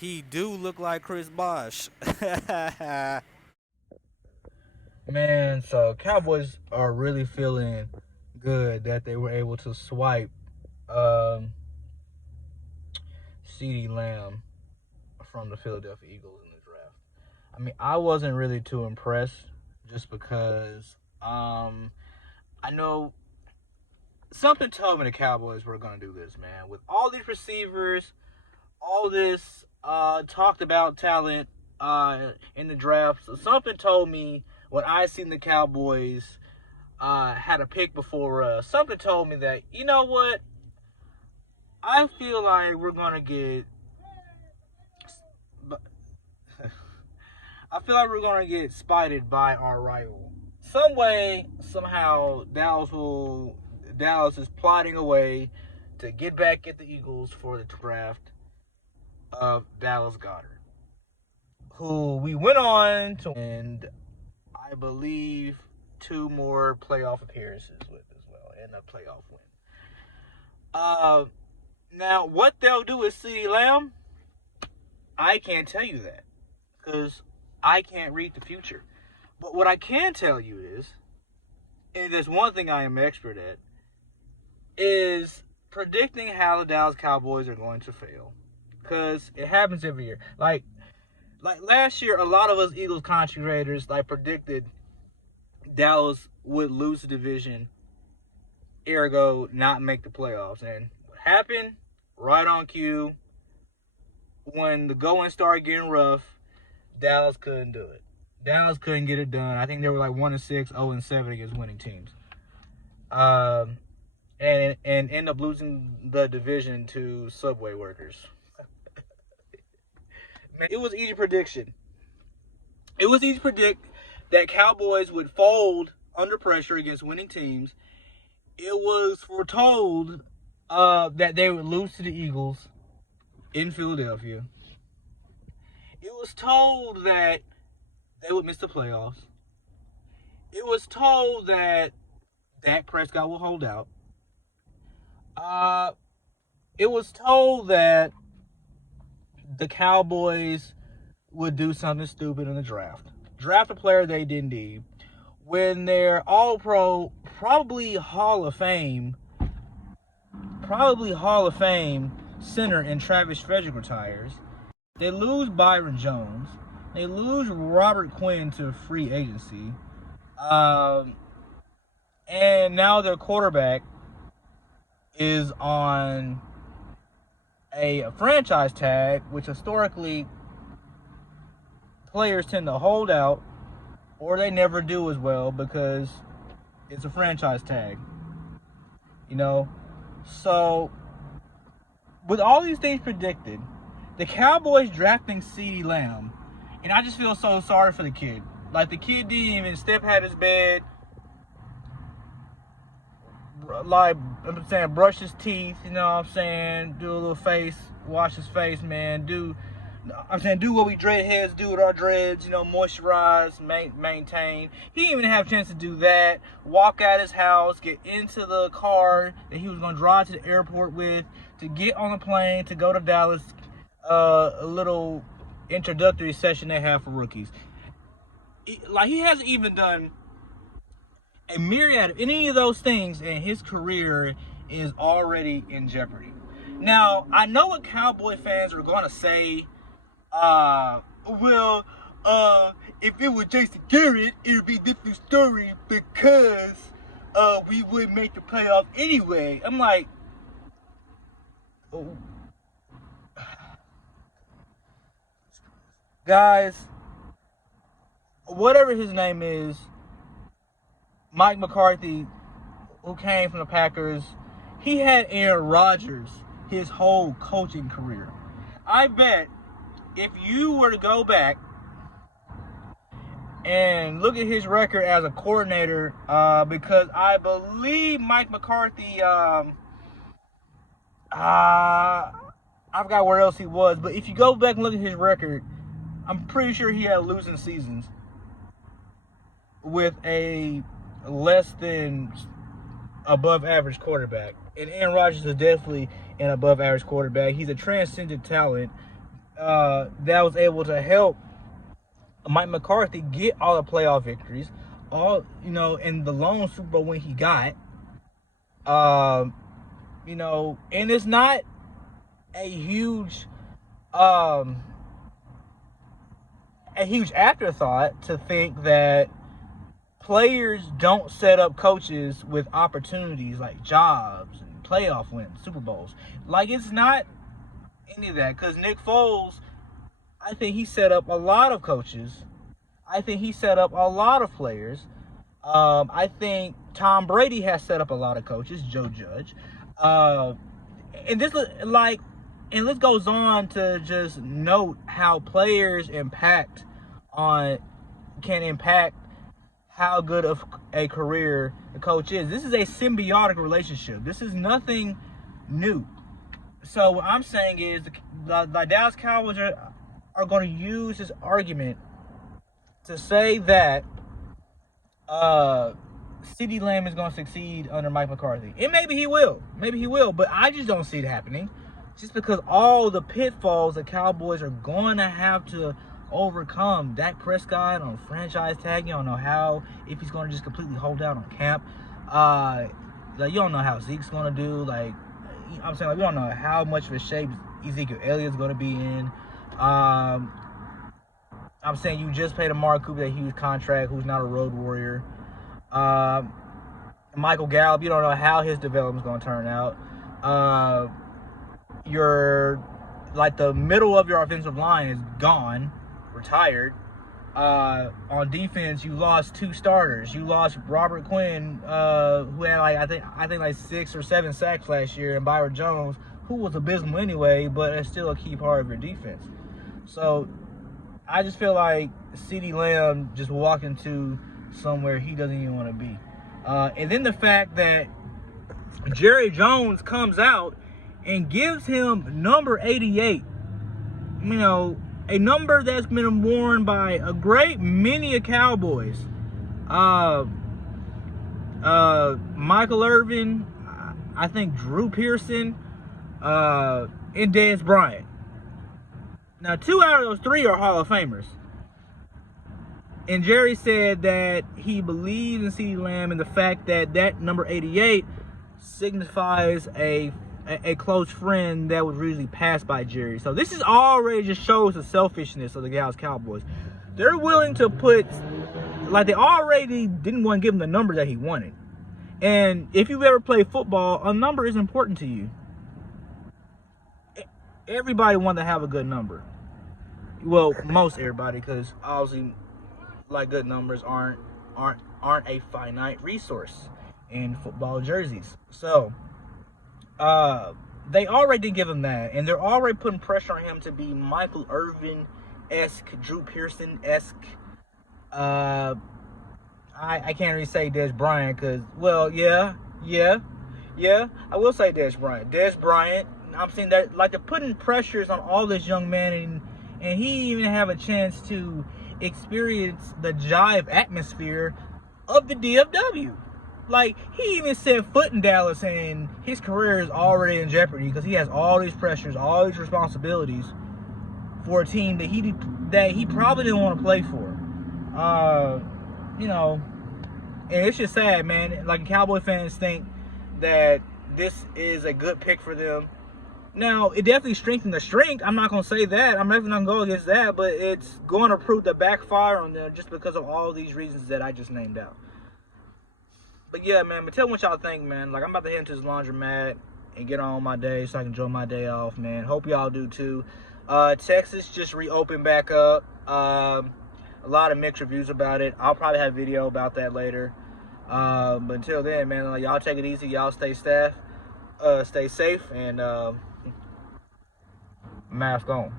He do look like Chris Bosh. Man, so Cowboys are really feeling good that they were able to swipe um, CeeDee Lamb from the Philadelphia Eagles in the draft. I mean, I wasn't really too impressed just because I know something told me the Cowboys were going to do this, man. With all these receivers, all this talked about talent in the draft, so something told me when I seen the Cowboys had a pick before us, something told me that, you know what? I feel like we're going to get. I feel like we're going to get spited by our rival. Some way, somehow, Dallas is plotting a way to get back at the Eagles for the draft of Dallas Goedert, who we went on to, and I believe 2 more playoff appearances with as well, and a playoff win. Now what they'll do with CeeDee Lamb, I can't tell you that because I can't read the future. But what I can tell you is, and there's one thing I am expert at, is predicting how the Dallas Cowboys are going to fail. Because it happens every year. Like last year, a lot of us Eagles contributors predicted Dallas would lose the division, ergo not make the playoffs. And what happened? Right on cue. When the going started getting rough, Dallas couldn't do it. Dallas couldn't get it done. I think they were like 1-6, 0-7 against winning teams. And end up losing the division to Subway workers. Man, it was easy prediction. It was easy to predict that Cowboys would fold under pressure against winning teams. It was foretold that they would lose to the Eagles in Philadelphia. It was told that they would miss the playoffs. It was told that Dak Prescott will hold out. It was told that the Cowboys would do something stupid in the draft. Draft a player they didn't need. When their All-Pro, probably Hall of Fame center in Travis Frederick retires. They lose Byron Jones. They lose Robert Quinn to free agency. And now their quarterback is on a franchise tag, which historically players tend to hold out, or they never do as well because it's a franchise tag. So with all these things predicted, the Cowboys drafting CeeDee Lamb, and I just feel so sorry for the kid. Like, the kid didn't even step out his bed, brush his teeth, do a little face, wash his face, man. Do what we dreadheads do with our dreads, moisturize, maintain. He didn't even have a chance to do that. Walk out his house, get into the car that he was going to drive to the airport with, to get on the plane, to go to Dallas, a little introductory session they have for rookies. He hasn't even done a myriad of any of those things, and his career is already in jeopardy. Now, I know what Cowboy fans are going to say. If it was Jason Garrett, it would be a different story because we would make the playoffs anyway. I'm like, oh. Guys, whatever his name is, Mike McCarthy, who came from the Packers, he had Aaron Rodgers his whole coaching career. I bet if you were to go back and look at his record as a coordinator, because I believe Mike McCarthy, I forgot where else he was, but if you go back and look at his record, I'm pretty sure he had losing seasons with a less than above average quarterback. And Aaron Rodgers is definitely an above average quarterback. He's a transcendent talent that was able to help Mike McCarthy get all the playoff victories, in the lone Super Bowl when he got. And it's not a huge afterthought to think that players don't set up coaches with opportunities like jobs and playoff wins, Super Bowls. Like, it's not any of that, because Nick Foles, I think he set up a lot of coaches. I think he set up a lot of players. I think Tom Brady has set up a lot of coaches, Joe Judge. And this goes on to just note how players can impact how good of a career the coach is. This is a symbiotic relationship. This is nothing new. So what I'm saying is the Dallas Cowboys are going to use this argument to say that CeeDee Lamb is going to succeed under Mike McCarthy. And maybe he will. But I just don't see it happening. Just because all the pitfalls the Cowboys are going to have to overcome. Dak Prescott on franchise tag. You don't know if he's going to just completely hold down on camp. You don't know how Zeke's going to do. We don't know how much of a shape Ezekiel Elliott's going to be in. I'm saying you just paid Amari Cooper that huge contract, who's not a road warrior. Michael Gallup, you don't know how his development's going to turn out. The middle of your offensive line is gone, retired. On defense, you lost 2 starters. You lost Robert Quinn, who had I think 6 or 7 sacks last year, and Byron Jones, who was abysmal anyway, but is still a key part of your defense. So I just feel like CeeDee Lamb just walked into somewhere he doesn't even want to be. And then the fact that Jerry Jones comes out and gives him number 88, a number that's been worn by a great many of Cowboys. Michael Irvin, I think Drew Pearson, and Dez Bryant. Now, 2 out of those 3 are Hall of Famers. And Jerry said that he believes in CeeDee Lamb and the fact that number 88 signifies a close friend that was usually passed by Jerry. So this is already just shows the selfishness of the Dallas Cowboys. They're willing to put, they already didn't want to give him the number that he wanted. And if you've ever played football, a number is important to you. Everybody wants to have a good number. Well, most everybody, because obviously, good numbers aren't a finite resource in football jerseys. So, they already did give him that, and they're already putting pressure on him to be Michael Irvin-esque, Drew Pearson-esque. I can't really say Dez Bryant because, I will say Dez Bryant. Dez Bryant, I'm saying that they're putting pressures on all this young man, and he even have a chance to experience the jive atmosphere of the DFW. He even set foot in Dallas, and his career is already in jeopardy because he has all these pressures, all these responsibilities for a team that he probably didn't want to play for. And it's just sad, man. Cowboy fans think that this is a good pick for them. Now, it definitely strengthened the strength. I'm not going to say that. I'm never going to go against that, but it's going to prove to backfire on them just because of all these reasons that I just named out. But yeah, man, tell me what y'all think, man. I'm about to head into this laundromat and get on my day so I can enjoy my day off, man. Hope y'all do too. Texas just reopened back up. A lot of mixed reviews about it. I'll probably have a video about that later. But until then, man, y'all take it easy. Y'all stay safe, and mask on.